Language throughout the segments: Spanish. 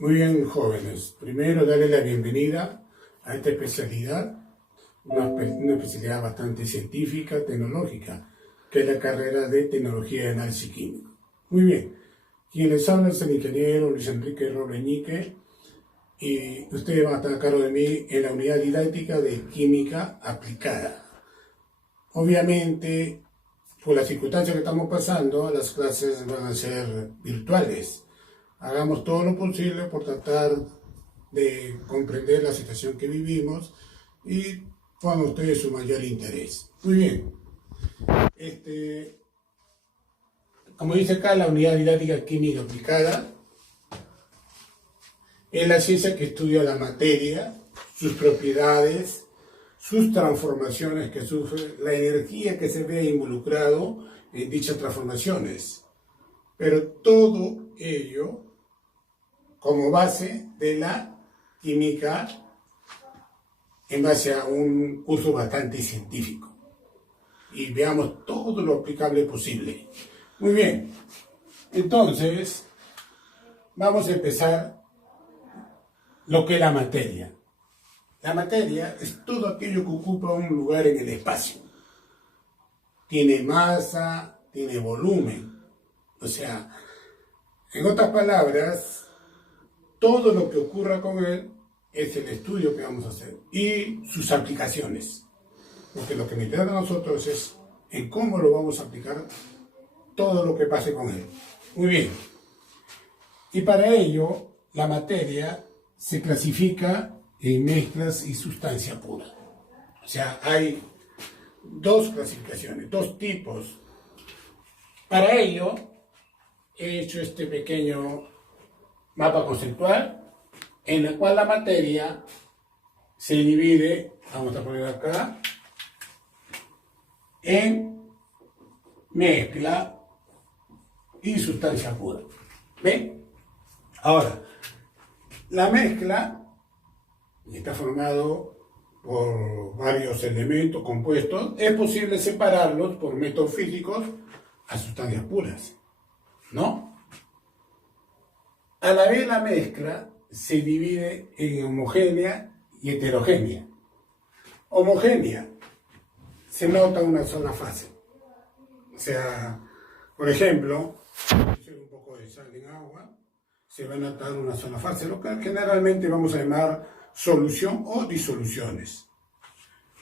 Muy bien, jóvenes. Primero, darle la bienvenida a esta especialidad, una especialidad bastante científica, tecnológica, que es la carrera de Tecnología de Análisis Químico. Muy bien. Quien les habla es el ingeniero Luis Enrique Robleñique, y ustedes van a estar a cargo de mí en la unidad didáctica de Química Aplicada. Obviamente, por las circunstancias que estamos pasando, las clases van a ser virtuales. Hagamos todo lo posible por tratar de comprender la situación que vivimos y pongan ustedes su mayor interés. Muy bien. Como dice acá, la unidad didáctica química aplicada es la ciencia que estudia la materia, sus propiedades, sus transformaciones que sufre, la energía que se ve involucrado en dichas transformaciones. Pero todo ello como base de la química en base a un curso bastante científico. Y veamos todo lo aplicable posible. Muy bien, entonces vamos a empezar lo que es la materia. La materia es todo aquello que ocupa un lugar en el espacio. Tiene masa, tiene volumen. O sea, en otras palabras, todo lo que ocurra con él es el estudio que vamos a hacer y sus aplicaciones. Porque lo que nos interesa a nosotros es en cómo lo vamos a aplicar todo lo que pase con él. Muy bien. Y para ello, la materia se clasifica en mezclas y sustancia pura. O sea, hay dos clasificaciones, dos tipos. Para ello, he hecho este pequeño mapa conceptual en el cual la materia se divide, vamos a poner acá, en mezcla y sustancia pura. ¿Ven? Ahora, la mezcla está formado por varios elementos compuestos. Es posible separarlos por métodos físicos a sustancias puras, ¿no? A la vez la mezcla se divide en homogénea y heterogénea. Homogénea se nota una sola fase. O sea, por ejemplo, un poco de sal en agua, se va a notar una sola fase, lo que generalmente vamos a llamar solución o disoluciones.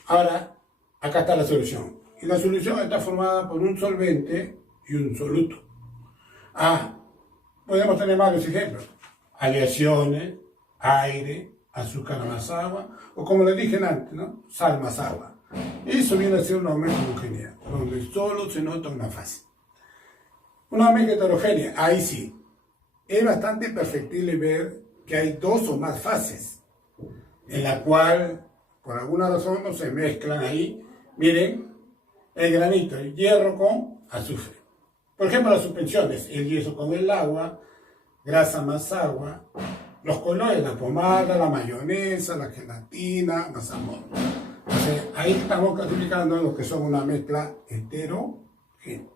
Ahora, acá está la solución. Y la solución está formada por un solvente y un soluto. Podemos tener varios ejemplos. Aleaciones, aire, azúcar más agua, o como les dije antes, ¿no? Sal más agua. Eso viene a ser una mezcla homogénea, donde solo se nota una fase. Una mezcla heterogénea, ahí sí. Es bastante perceptible ver que hay dos o más fases, en la cual, por alguna razón, no se mezclan ahí. Miren, el granito, el hierro con azufre. Por ejemplo, las suspensiones, el yeso con el agua, grasa más agua, los colores, la pomada, la mayonesa, la gelatina, más amor. Entonces, ahí estamos clasificando lo que son una mezcla heterogénea.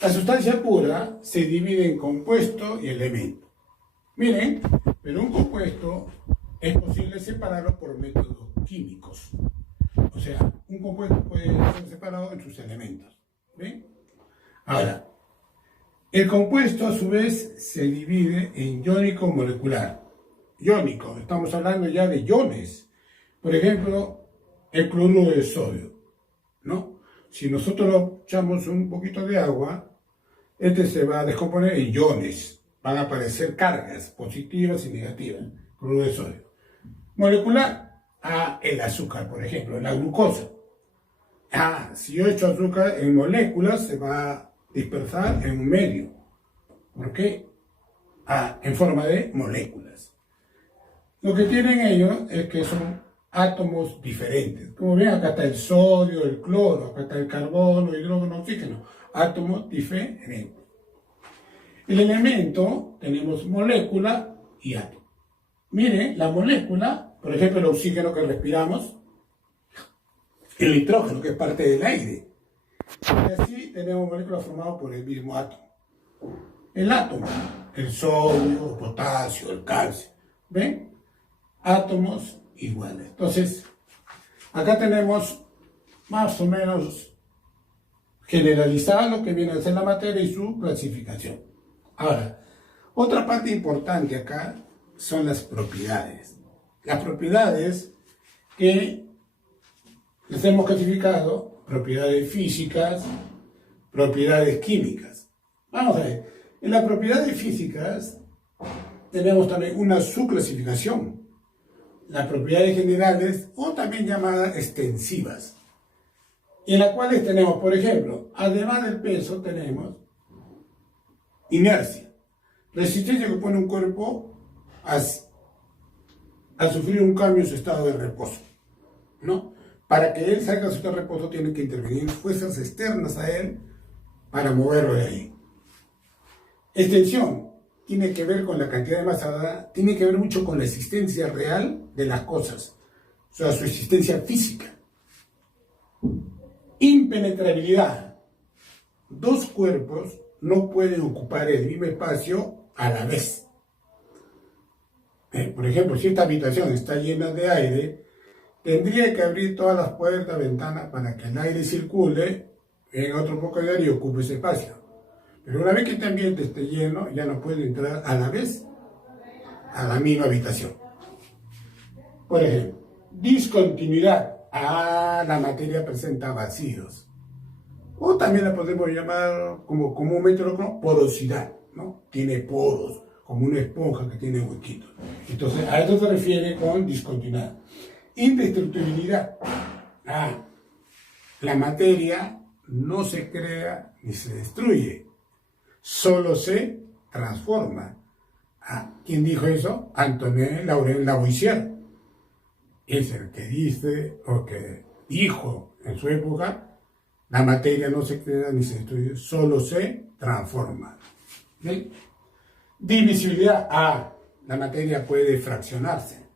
La sustancia pura se divide en compuesto y elemento. Miren, pero un compuesto es posible separarlo por métodos químicos. O sea, un compuesto puede ser separado en sus elementos. ¿Ven? Ahora, el compuesto a su vez se divide en iónico molecular. Iónico, estamos hablando ya de iones. Por ejemplo, el cloruro de sodio, ¿no? Si nosotros le echamos un poquito de agua, este se va a descomponer en iones. Van a aparecer cargas positivas y negativas. Cloruro de sodio. Molecular, el azúcar, por ejemplo, la glucosa. Si yo echo azúcar en moléculas, se va a dispersar en un medio. ¿Por qué? En forma de moléculas. Lo que tienen ellos es que son átomos diferentes. Como ven, acá está el sodio, el cloro, acá está el carbono, el hidrógeno, oxígeno. Átomos diferentes. El elemento, tenemos molécula y átomo. Miren, la molécula, por ejemplo, el oxígeno que respiramos, el nitrógeno, que es parte del aire. Y así tenemos moléculas formadas por el mismo átomo. El átomo el sodio, el potasio, el calcio. ¿Ven? Átomos iguales. Entonces, acá tenemos más o menos generalizado lo que viene a ser la materia y su clasificación. Ahora, otra parte importante acá son las propiedades. Las propiedades que les hemos clasificado, propiedades físicas, propiedades químicas. Vamos a ver, en las propiedades físicas tenemos también una subclasificación. Las propiedades generales o también llamadas extensivas, en las cuales tenemos, por ejemplo, además del peso tenemos inercia, resistencia que pone un cuerpo a sufrir un cambio en su estado de reposo, ¿no? Para que él salga de su estado de reposo tienen que intervenir fuerzas externas a él para moverlo de ahí. Extensión tiene que ver con la cantidad de masa dada, tiene que ver mucho con la existencia real de las cosas, o sea, su existencia física. Impenetrabilidad. Dos cuerpos no pueden ocupar el mismo espacio a la vez. Por ejemplo, si esta habitación está llena de aire, tendría que abrir todas las puertas, ventanas para que el aire circule, venga otro poco de aire y ocupe ese espacio. Pero una vez que este ambiente esté lleno, ya no puede entrar a la vez a la misma habitación. Por ejemplo, discontinuidad. La materia presenta vacíos. O también la podemos llamar, como comúnmente lo conocemos, porosidad, ¿no? Tiene poros, como una esponja que tiene huequitos. Entonces, a esto se refiere con discontinuidad. Indestructibilidad. La materia no se crea ni se destruye, solo se transforma. ¿Quién dijo eso? Antoine Laurent Lavoisier. Es el que dice, o que dijo en su época, la materia no se crea ni se destruye, solo se transforma. ¿Ven? Divisibilidad. La materia puede fraccionarse,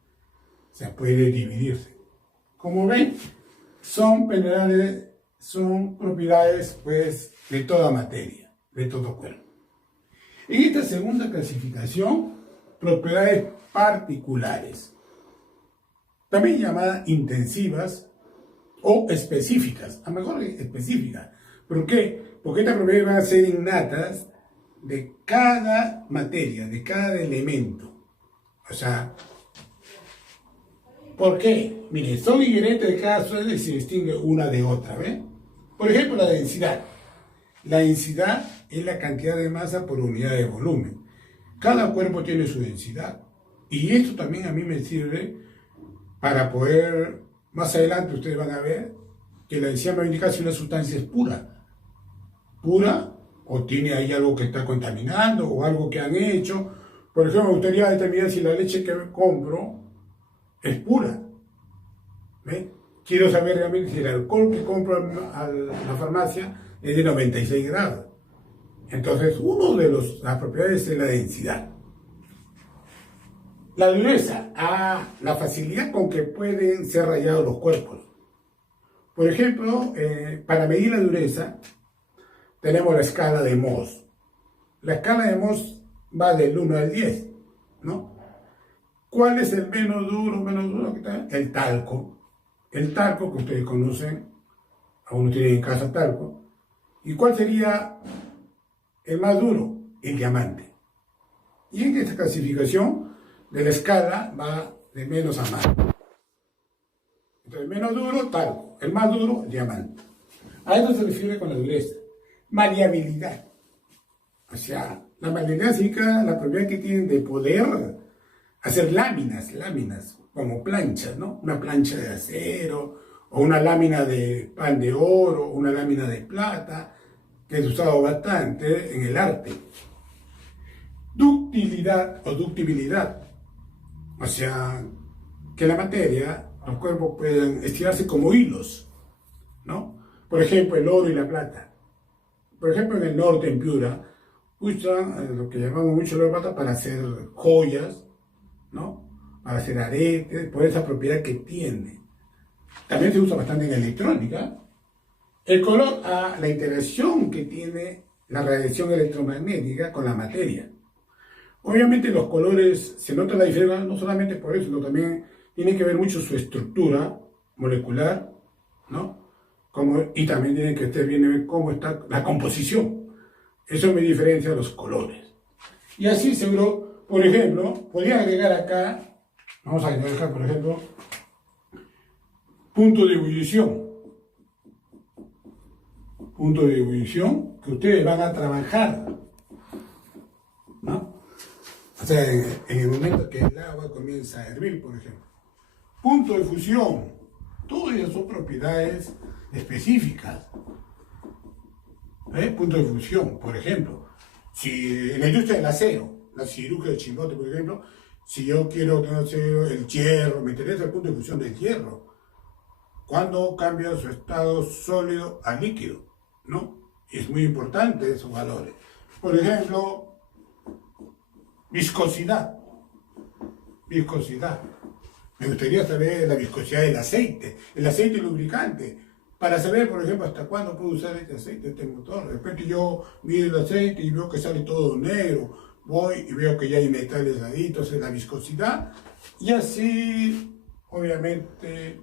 se puede dividirse. Como ven, son propiedades pues de toda materia, de todo cuerpo. En esta segunda clasificación, propiedades particulares, también llamadas intensivas o específicas, a lo mejor específicas. ¿Por qué? Porque estas propiedades van a ser innatas de cada materia, de cada elemento. O sea, ¿por qué? Mire, son inherentes de cada suelo y se distingue una de otra, ¿ven? Por ejemplo, la densidad. La densidad es la cantidad de masa por unidad de volumen. Cada cuerpo tiene su densidad. Y esto también a mí me sirve para poder, más adelante ustedes van a ver, que la densidad me va a indicar si una sustancia es pura. Pura, o tiene ahí algo que está contaminando, o algo que han hecho. Por ejemplo, me gustaría determinar si la leche que compro es pura. ¿Ven? Quiero saber realmente si el alcohol que compro a la farmacia es de 96 grados. Entonces, una de las propiedades es la densidad. La dureza. La facilidad con que pueden ser rayados los cuerpos. Por ejemplo, para medir la dureza, tenemos la escala de Mohs. La escala de Mohs va del 1 al 10, ¿no? ¿Cuál es el menos duro que está? El talco. El talco que ustedes conocen, algunos tienen en casa talco. ¿Y cuál sería el más duro? El diamante. Y en esta clasificación de la escala va de menos a más. Entonces, el menos duro, talco. El más duro, diamante. A esto se refiere con la dureza. Maleabilidad. O sea, la maleabilidad significa la propiedad que tienen de poder hacer láminas, como planchas, ¿no? Una plancha de acero, o una lámina de pan de oro, una lámina de plata, que es usado bastante en el arte. Ductilidad o ductibilidad. O sea, que la materia, los cuerpos pueden estirarse como hilos, ¿no? Por ejemplo, el oro y la plata. Por ejemplo, en el norte, en Piura, usan lo que llamamos mucho el oro y la plata para hacer joyas, ¿no? Para hacer aretes, por esa propiedad que tiene. También se usa bastante en electrónica. El color, la interacción que tiene la radiación electromagnética con la materia. Obviamente los colores, se nota la diferencia, no solamente por eso, sino también tiene que ver mucho su estructura molecular, ¿no? Y también tiene que estar bien ver cómo está la composición. Eso me diferencia los colores. Y así seguro, por ejemplo, podría agregar acá, vamos a agregar acá, por ejemplo, punto de ebullición. Punto de ebullición que ustedes van a trabajar, ¿no? O sea, en el momento que el agua comienza a hervir, por ejemplo. Punto de fusión. Todas ellas son propiedades específicas. Punto de fusión, por ejemplo. Si en la industria del acero, la siderurgia de Chimbote, por ejemplo, si yo quiero conocer el hierro, me interesa el punto de fusión del hierro. Cuando cambia su estado sólido a líquido, ¿no? Y es muy importante esos valores. Por ejemplo, viscosidad. Viscosidad. Me gustaría saber la viscosidad del aceite, el aceite lubricante, para saber, por ejemplo, hasta cuándo puedo usar este aceite, este motor. De repente yo mido el aceite y veo que sale todo negro, voy y veo que ya hay metales aditos en la viscosidad, y así, obviamente,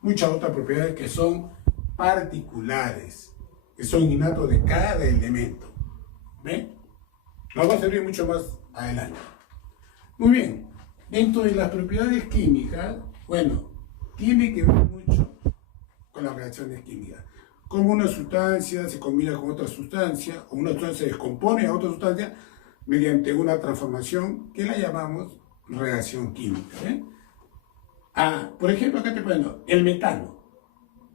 muchas otras propiedades que son particulares, que son innatos de cada elemento. ¿Ven? Nos va a servir mucho más adelante. Muy bien, dentro de las propiedades químicas, bueno, tiene que ver mucho con las reacciones químicas. Como una sustancia se combina con otra sustancia, o una sustancia se descompone a otra sustancia mediante una transformación que la llamamos reacción química. Por ejemplo, acá te pongo el metano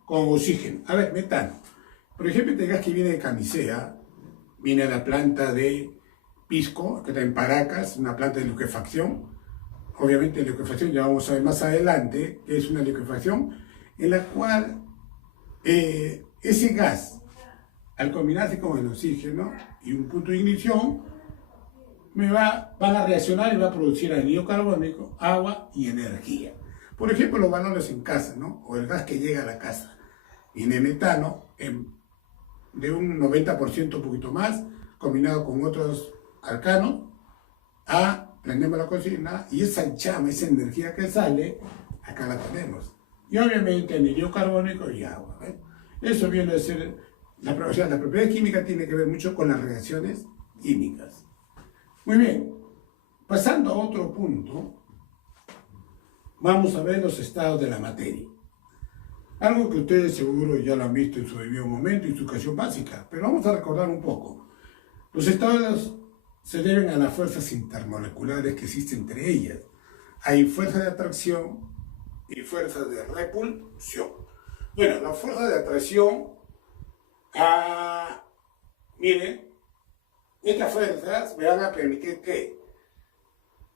con oxígeno. A ver, metano. Por ejemplo, este gas que viene de Camisea, viene a la planta de Pisco, que está en Paracas, una planta de liquefacción. Obviamente, liquefacción ya vamos a ver más adelante, que es una liquefacción en la cual ese gas, al combinarse con el oxígeno y un punto de ignición, van a reaccionar y va a producir anhídrido carbónico, agua y energía. Por ejemplo, los balones en casa, ¿no? O el gas que llega a la casa. Viene metano de un 90%, un poquito más, combinado con otros alcanos, prendemos la cocina y esa llama, esa energía que sale, acá la tenemos. Y obviamente anhídrido carbónico y agua. Eso viene a ser, la propiedad química tiene que ver mucho con las reacciones químicas. Muy bien, pasando a otro punto, vamos a ver los estados de la materia. Algo que ustedes seguro ya lo han visto en su debido momento, en su educación básica, pero vamos a recordar un poco. Los estados se deben a las fuerzas intermoleculares que existen entre ellas. Hay fuerzas de atracción y fuerzas de repulsión. Bueno, las fuerzas de atracción, miren, estas fuerzas me van a permitir que,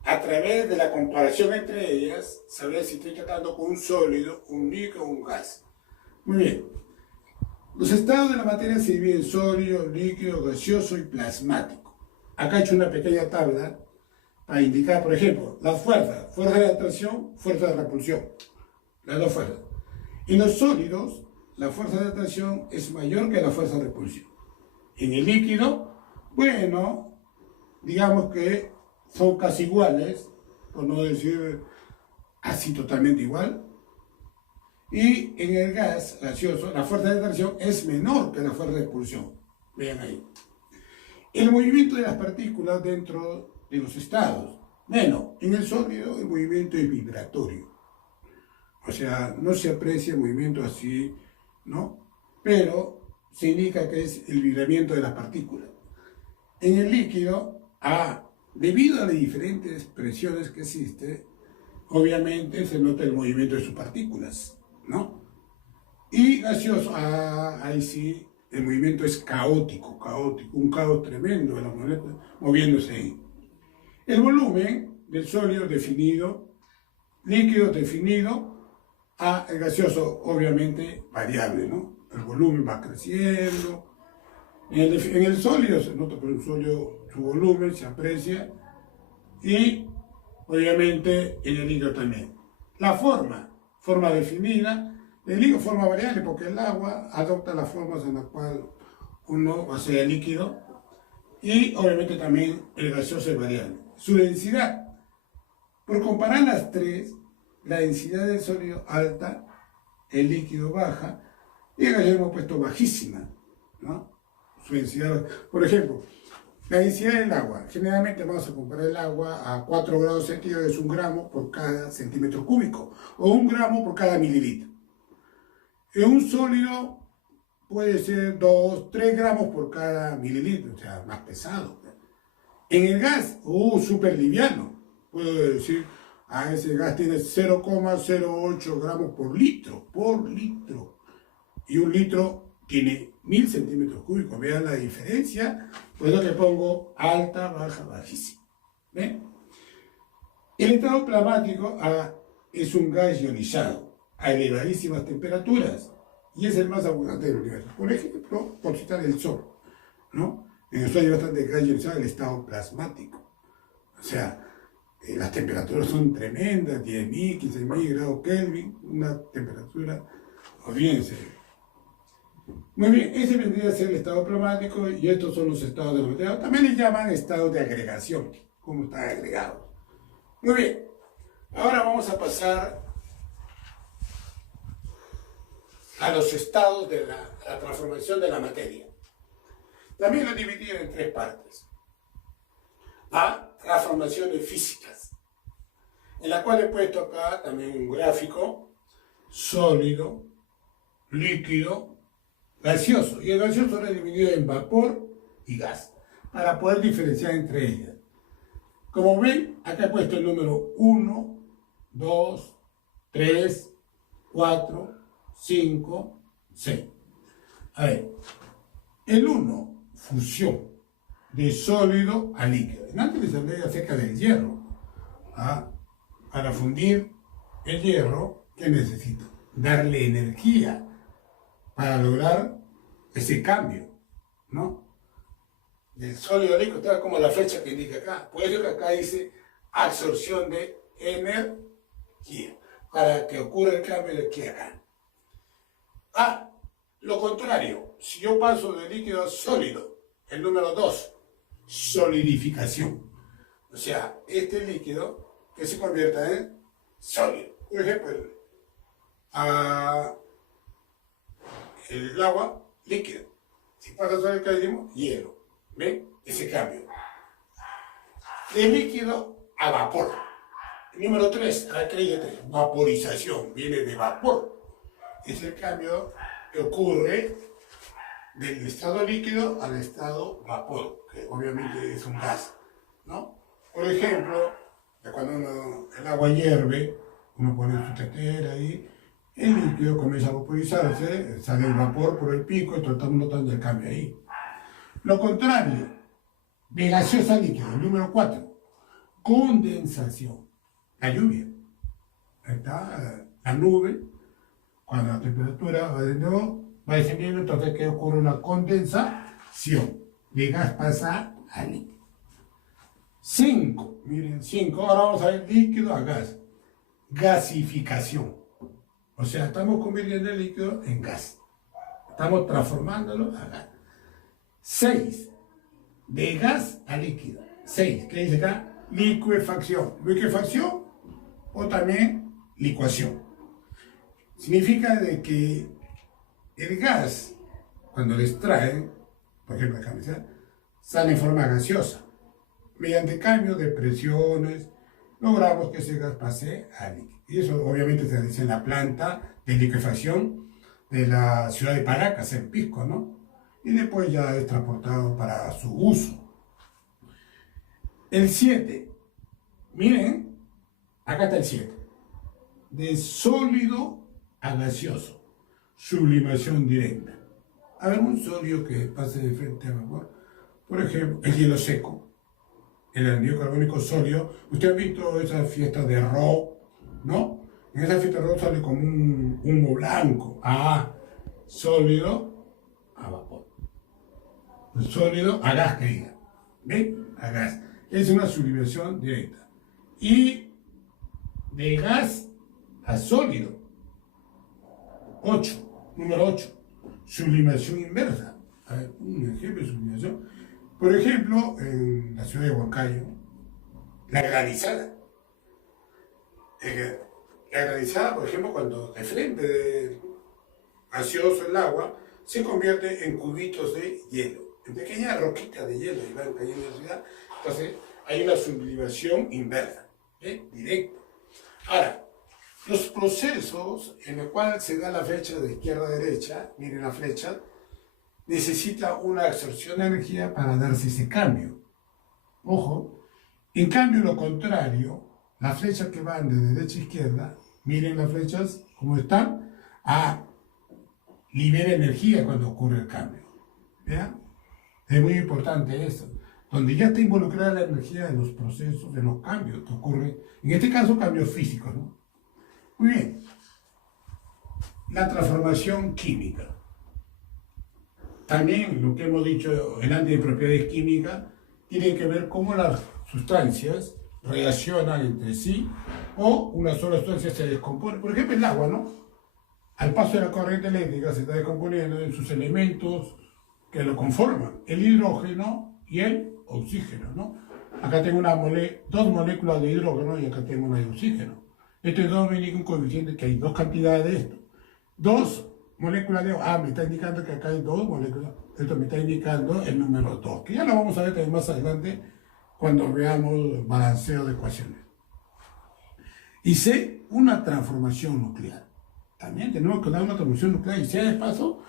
a través de la comparación entre ellas, saber si estoy tratando con un sólido, un líquido o un gas. Muy bien. Los estados de la materia se dividen en sólido, líquido, gaseoso y plasmático. Acá he hecho una pequeña tabla para indicar, por ejemplo, las fuerzas. Fuerza de atracción, fuerza de repulsión. Las dos fuerzas. En los sólidos, la fuerza de atracción es mayor que la fuerza de repulsión. En el líquido, bueno, digamos que son casi iguales, por no decir así totalmente igual. Y en el gas gaseoso, la fuerza de atracción es menor que la fuerza de repulsión. Vean ahí. El movimiento de las partículas dentro de los estados. Bueno, en el sólido el movimiento es vibratorio. O sea, no se aprecia el movimiento así, ¿no? Pero se indica que es el vibramiento de las partículas. En el líquido, debido a las diferentes presiones que existen, obviamente se nota el movimiento de sus partículas, ¿no? Y gaseoso, ahí sí, el movimiento es caótico, un caos tremendo de las moléculas moviéndose ahí. El volumen del sólido definido, líquido definido, el gaseoso obviamente variable, ¿no? El volumen va creciendo. En el sólido se nota por el sólido su volumen se aprecia y obviamente en el líquido también. La forma definida, el líquido forma variable porque el agua adopta las formas en las cuales uno va a ser líquido y obviamente también el gaseoso es variable. su densidad. Por comparar las tres, la densidad del sólido alta, el líquido baja, y acá ya hemos puesto bajísima, ¿no? Su densidad, por ejemplo, la densidad del agua. Generalmente vamos a comparar el agua a 4 grados centígrados, es 1 gramo por cada centímetro cúbico, o 1 gramo por cada mililitro. En un sólido puede ser 2, 3 gramos por cada mililitro, o sea, más pesado. En el gas, súper liviano. Puedo decir, ese gas tiene 0,08 gramos por litro, Y un litro tiene 1000 centímetros cúbicos. Vean la diferencia. Por eso que pongo alta, baja, bajísima. ¿Ven? El estado plasmático es un gas ionizado a elevadísimas temperaturas y es el más abundante del universo. Por ejemplo, por citar el Sol, ¿no? En el Sol hay bastante gas ionizado, el estado plasmático. O sea, las temperaturas son tremendas, 10.000, 15.000 grados Kelvin, una temperatura, olvídense. Muy bien, ese vendría a ser el estado plasmático y estos son los estados de la materia. También le llaman estados de agregación, como están agregados. Muy bien, ahora vamos a pasar a los estados de la transformación de la materia. También lo dividieron en 3 partes. Transformaciones físicas, en la cual he puesto acá también un gráfico: sólido, líquido, gaseoso. Y el gaseoso lo he dividido en vapor y gas, para poder diferenciar entre ellas. Como ven, acá he puesto el número 1, 2, 3, 4, 5, 6. A ver, el 1, fusión de sólido a líquido. Antes les hablé acerca del hierro. Para fundir el hierro, ¿qué necesito? Darle energía para lograr ese cambio, ¿no? Del sólido al líquido, está como la flecha que indica acá. Por eso que acá dice absorción de energía, para que ocurra el cambio de aquí a acá. Lo contrario, si yo paso de líquido a sólido, el número 2, solidificación. O sea, este líquido que se convierta en sólido. Por ejemplo, el agua, líquido. Si pasa sobre el que decimos, hielo. ¿Ven? Ese cambio. De líquido a vapor. El número 3, vaporización. Viene de vapor. Es el cambio que ocurre del estado líquido al estado vapor, que obviamente es un gas, ¿no? Por ejemplo, cuando el agua hierve, uno pone su tetera ahí, el líquido comienza a vaporizarse, sale el vapor por el pico, y estamos notando el cambio ahí. Lo contrario, de gaseosa a líquido, el número 4, condensación, la lluvia. Ahí está la nube, cuando la temperatura va descendiendo, entonces ¿qué ocurre? Una condensación. De gas pasa a líquido. 5, miren, 5, ahora vamos a ver líquido a gas. Gasificación. O sea, estamos convirtiendo el líquido en gas. Estamos transformándolo a gas. 6, de gas a líquido. 6, ¿qué dice acá? Licuefacción. Licuefacción o también licuación. Significa de que el gas, cuando lo extraen, por ejemplo acá, sale en forma gaseosa. Mediante cambio de presiones, logramos que ese gas pase a líquido. Y eso obviamente se dice en la planta de liquefacción de la ciudad de Paracas, en Pisco, ¿no? Y después ya es transportado para su uso. El 7, miren, acá está el 7. De sólido a gaseoso, sublimación directa. A ver, un sólido que pase de frente a vapor, por ejemplo, el hielo seco, el anhídrido carbónico sólido. Ustedes han visto esas fiestas de rock, ¿no? En esa fiesta de rock sale como un humo blanco. Sólido a vapor. Sólido a gas, que diga. ¿Ven? A gas. Es una sublimación directa. Y de gas a sólido. 8, número 8. Sublimación inversa. A ver, un ejemplo de sublimación. Por ejemplo, en la ciudad de Huancayo, La granizada. La granizada, por ejemplo, cuando de frente de gaseoso el agua, se convierte en cubitos de hielo, en pequeñas roquitas de hielo y van cayendo en la ciudad. Entonces, hay una sublimación inversa, directa. Ahora, los procesos en los cuales se da la flecha de izquierda a derecha, miren la flecha, necesita una absorción de energía para darse ese cambio. Ojo, en cambio lo contrario, las flechas que van de derecha a izquierda, miren las flechas como están, libera energía cuando ocurre el cambio. ¿Ya? Es muy importante eso. Donde ya está involucrada la energía de los procesos, de los cambios que ocurren, en este caso cambios físicos, ¿no? Muy bien. La transformación química. También lo que hemos dicho delante de propiedades químicas tiene que ver cómo las sustancias reaccionan entre sí o una sola sustancia se descompone. Por ejemplo, el agua, ¿no? Al paso de la corriente eléctrica se está descomponiendo en sus elementos que lo conforman, el hidrógeno y el oxígeno, ¿no? Acá tengo dos moléculas de hidrógeno y acá tengo una de oxígeno. Estos dos me indican un coeficiente que hay dos cantidades de esto. Dos moléculas de me está indicando que acá hay dos moléculas. Esto me está indicando el número 2, que ya lo vamos a ver también más adelante cuando veamos balanceo de ecuaciones. Y C, una transformación nuclear. También tenemos que dar una transformación nuclear y sea de paso,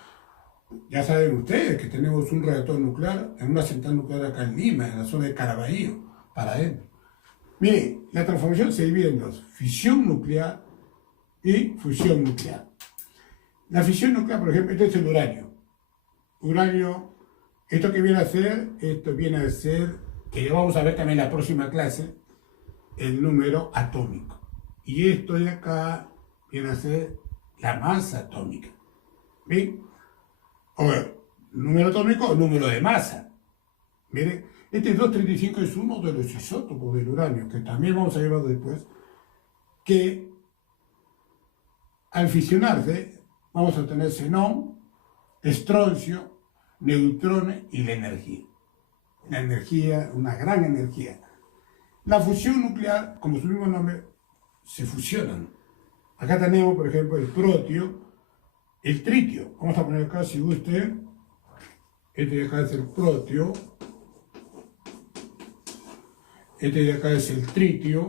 ya saben ustedes que tenemos un reactor nuclear en una central nuclear acá en Lima, en la zona de Caraballo, para adentro. Miren, la transformación se divide en dos, fisión nuclear y fusión nuclear. La fisión nuclear, por ejemplo, este es el uranio. Uranio, esto que viene a ser, que vamos a ver también en la próxima clase, el número atómico. Y esto de acá viene a ser la masa atómica. ¿Bien? O número atómico o número de masa. Miren, este 235 es uno de los isótopos del uranio, que también vamos a llevar después, que al fisionarse vamos a tener xenón, estroncio, neutrones y la energía. La energía, una gran energía. La fusión nuclear, como su mismo nombre, se fusionan. Acá tenemos, por ejemplo, el protio, el tritio. Vamos a poner acá, si guste, este de acá es el protio, este de acá es el tritio,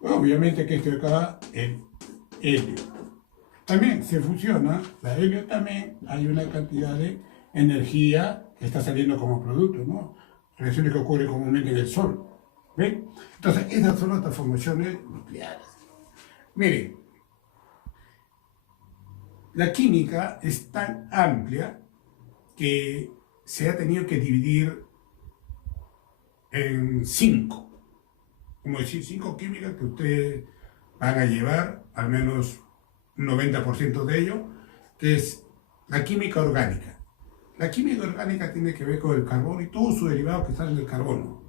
bueno, obviamente que este de acá es el helio. También se fusiona, la helio también, hay una cantidad de energía que está saliendo como producto, ¿no? Reacciones que ocurren comúnmente en el Sol. ¿Ven? Entonces, esas son las transformaciones nucleares. Miren, la química es tan amplia que se ha tenido que dividir en 5. Como decir, 5 químicas que ustedes van a llevar, al menos un 90% de ello, que es la química orgánica. La química orgánica tiene que ver con el carbono y todos sus derivados que salen del carbono.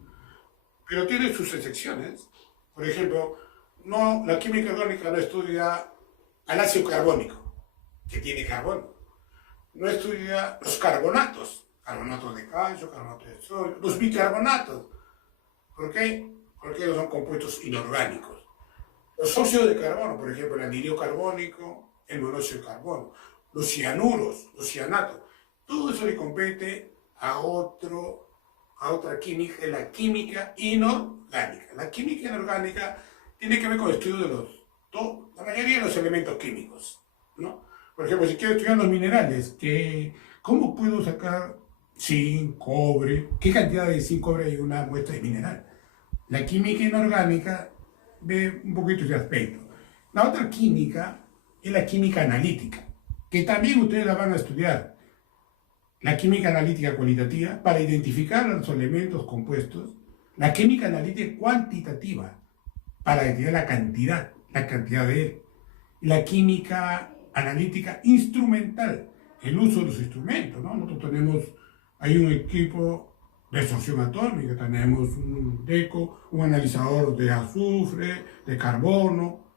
Pero tiene sus excepciones. Por ejemplo, la química orgánica no estudia al ácido carbónico, que tiene carbono. No estudia los carbonatos, carbonatos de calcio, carbonatos de sodio, los bicarbonatos. ¿Por qué? Porque ellos son compuestos inorgánicos. Los óxidos de carbono, por ejemplo, el anhidrido carbónico, el monóxido de carbono, los cianuros, los cianatos, todo eso le compete a otra química, la química inorgánica. La química inorgánica tiene que ver con el estudio de la mayoría de los elementos químicos, ¿no? Por ejemplo, si quiero estudiar los minerales, ¿cómo puedo sacar zinc, cobre? ¿Qué cantidad de zinc, cobre hay en una muestra de mineral? La química inorgánica ve un poquito ese aspecto. La otra química es la química analítica, que también ustedes la van a estudiar. La química analítica cualitativa para identificar los elementos compuestos, la química analítica cuantitativa para identificar la cantidad de él, y la química analítica instrumental, el uso de los instrumentos, ¿no? Nosotros hay un equipo de absorción atómica, tenemos un DECO, un analizador de azufre, de carbono,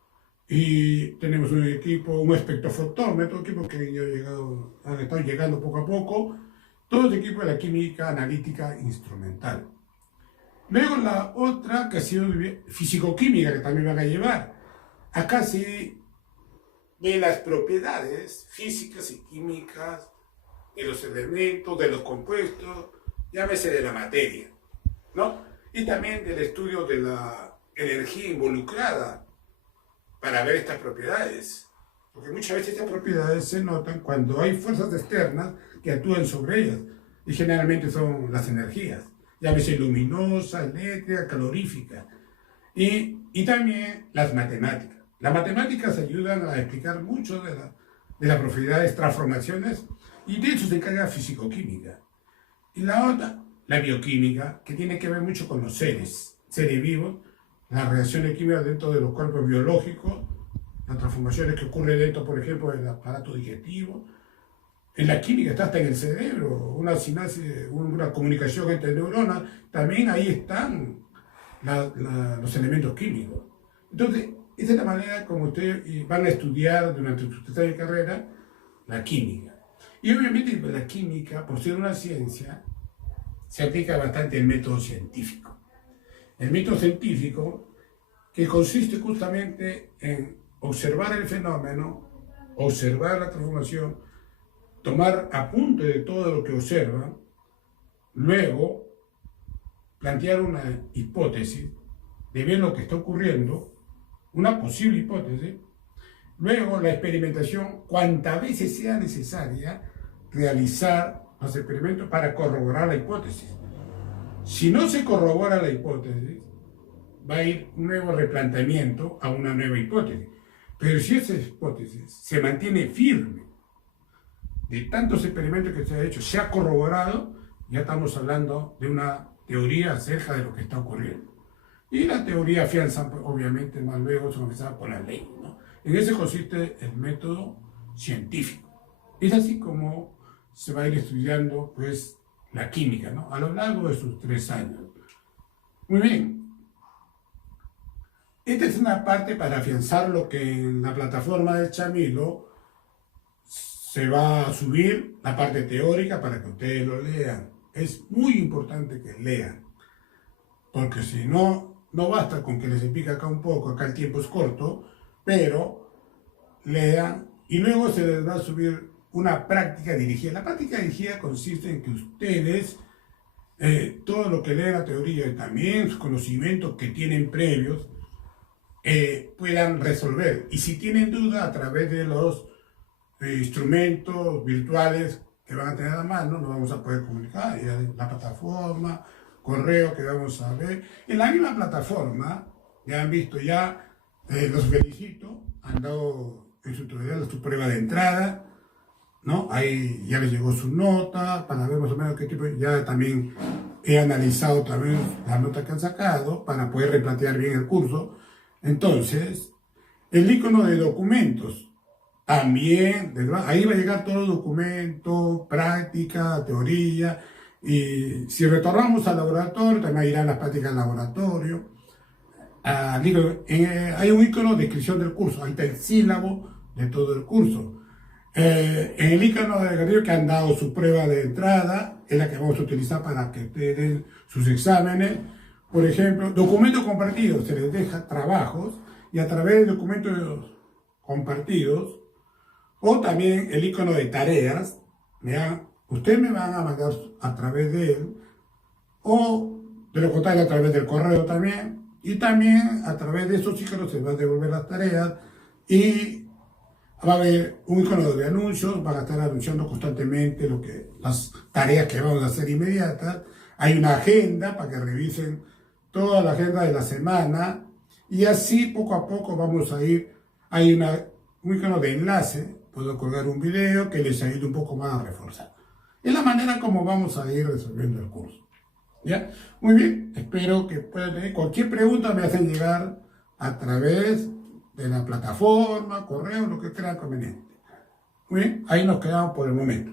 y tenemos un espectrofotómetro, equipo que han estado llegando poco a poco, todo este equipo de la química analítica instrumental. Luego la otra que ha sido físico-química, que también van a llevar. Acá sí de las propiedades físicas y químicas de los elementos, de los compuestos, llámese de la materia, ¿no? Y también del estudio de la energía involucrada para ver estas propiedades. Porque muchas veces estas propiedades se notan cuando hay fuerzas externas que actúan sobre ellas. Y generalmente son las energías, llámese luminosa, eléctrica, calorífica. Y también las matemáticas. Las matemáticas ayudan a explicar mucho de las propiedades, transformaciones, y de eso se encarga físico-química. Y la otra, la bioquímica, que tiene que ver mucho con los seres vivos, las reacciones químicas dentro de los cuerpos biológicos, las transformaciones que ocurren dentro, por ejemplo, del aparato digestivo. En la química está hasta en el cerebro, una sinapsis, una comunicación entre neuronas, también ahí están los elementos químicos. Entonces, esa es la manera como ustedes van a estudiar durante su carrera la química. Y obviamente la química, por ser una ciencia, se aplica bastante el método científico. El método científico que consiste justamente en observar el fenómeno, observar la transformación, tomar apunte de todo lo que observan, luego plantear una hipótesis de ver lo que está ocurriendo, una posible hipótesis, luego la experimentación, cuantas veces sea necesaria, realizar los experimentos para corroborar la hipótesis. Si no se corrobora la hipótesis, va a ir un nuevo replanteamiento a una nueva hipótesis. Pero si esa hipótesis se mantiene firme, de tantos experimentos que se ha hecho, se ha corroborado, ya estamos hablando de una teoría acerca de lo que está ocurriendo. Y la teoría afianza, obviamente, más luego se comenzaba por la ley, ¿no? En eso consiste el método científico. Es así como se va a ir estudiando, pues, la química, ¿no? A lo largo de sus 3 años. Muy bien. Esta es una parte para afianzar lo que en la plataforma de Chamilo se va a subir, la parte teórica, para que ustedes lo lean. Es muy importante que lean, porque si no, no basta con que les explique acá un poco, acá el tiempo es corto, pero lean y luego se les va a subir una práctica dirigida. La práctica dirigida consiste en que ustedes, todo lo que leen la teoría y también sus conocimientos que tienen previos, puedan resolver. Y si tienen duda, a través de los instrumentos virtuales que van a tener a mano, nos vamos a poder comunicar, la plataforma, correo que vamos a ver. En la misma plataforma, ya han visto, los felicito, han dado en su tutorial su prueba de entrada, ¿no? Ahí ya les llegó su nota, para ver más o menos qué tipo, ya también he analizado también las notas que han sacado, para poder replantear bien el curso. Entonces, el icono de documentos, también, ahí va a llegar todo el documento, práctica, teoría, y si retornamos al laboratorio, también irán las prácticas del laboratorio. Hay un icono de descripción del curso, ahí está el sílabo de todo el curso. En el icono de galería que han dado su prueba de entrada, es la que vamos a utilizar para que ustedes den sus exámenes. Por ejemplo, documentos compartidos, se les deja trabajos, y a través de documentos compartidos, o también el icono de tareas, ustedes me van a mandar a través de él, o de lo contrario a través del correo también, y también a través de esos iconos se van a devolver las tareas, y va a haber un icono de anuncios, van a estar anunciando constantemente las tareas que vamos a hacer inmediatas. Hay una agenda para que revisen toda la agenda de la semana, y así poco a poco vamos a ir. Hay un icono de enlace, puedo colgar un video que les ayude un poco más a reforzar. Es la manera como vamos a ir resolviendo el curso. ¿Ya? Muy bien, espero que puedan tener cualquier pregunta, me hacen llegar a través de la plataforma, correo, lo que crean conveniente. Muy bien, ahí nos quedamos por el momento.